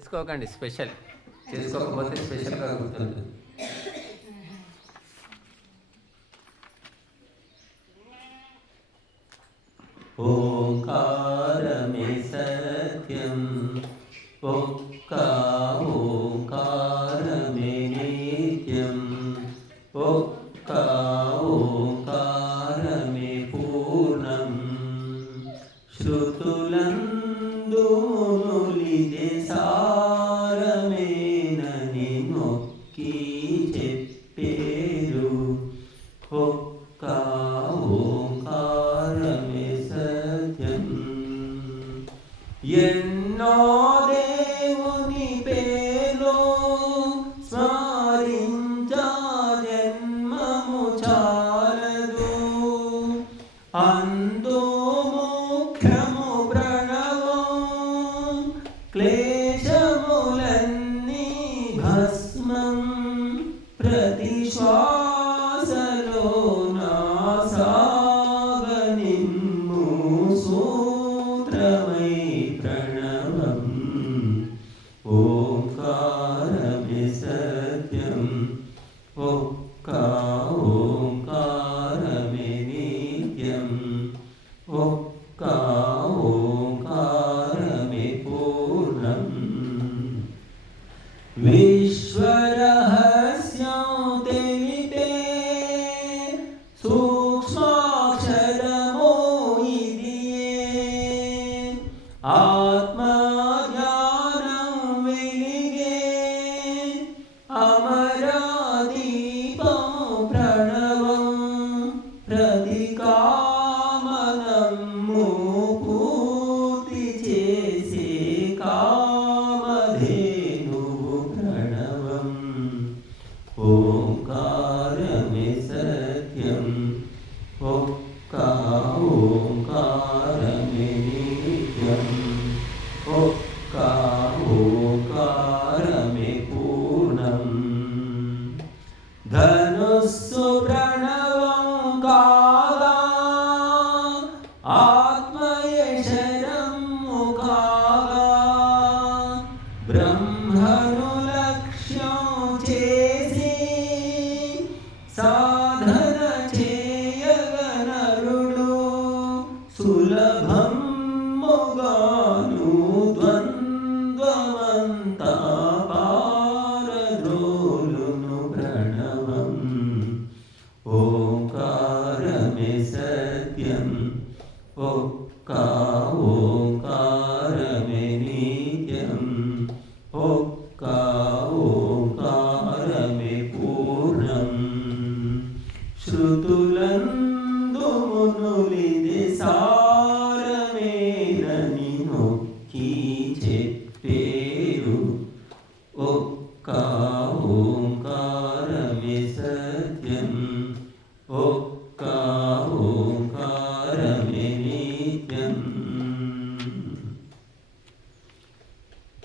చేసుకోకండి, స్పెషల్ చేసుకోకపోతే స్పెషల్గా గుర్తుంటుంది. ఓంకారమే సత్యం, ఒక్క ఓంకారమే నిత్యం, ఒక్క ఓంకారమే పూర్ణం. శృతులందు మునులిదే సారమేనని నొక్కి చెప్పేరు. ఒక్క ఓంకారమే సత్యం. ఎన్నో దేవుని పేర్లు స్మరించా జన్మము చాలదు. అందు ముఖ్యము ప్రణవం, క్లేశములన్నీ భస్మం. ప్రతి శ్వాసలో నా సాగనిమ్ము సూత్రమై ప్రణవం. ఓంకారమే సత్యం, ఒక్క ఓంకారమే నిత్యం, ఒక్క ఓంకారమే పూర్ణం. విశ్వరహస్యం తెలిపే సూక్ష్మాక్షరమో ఇదియే. ఆత్మజ్ఞానం వెలిగే అమరదీపము ప్రణవం. ప్రతి కామనము పూర్తి చేసే కామధేనువు ప్రణవం. ఓంకారమే సత్యం, ఒక్క ఓంకారమే నిత్యం, ఒక్క ఓంకారమే పూర్ణం. ధనుస్సు ప్రణవం కాగా ఆత్మయశరము కాగా. బ్రహ్మను లక్ష్యం చేసి సాధన చేయగనరుడు. సులభముగాను ద్వంద్వమంతా పారద్రోలును ప్రణవం. ఓంకారమే సత్యం, ఒక్క ఓంకారమే నిత్యం, ఒక్క ఓంకారమే పూర్ణం. శృతులందు మునులిదే సారమేనని నొక్కి చెప్పేరు. ఒక్క ఓంకారమే సత్యం, ఒక్క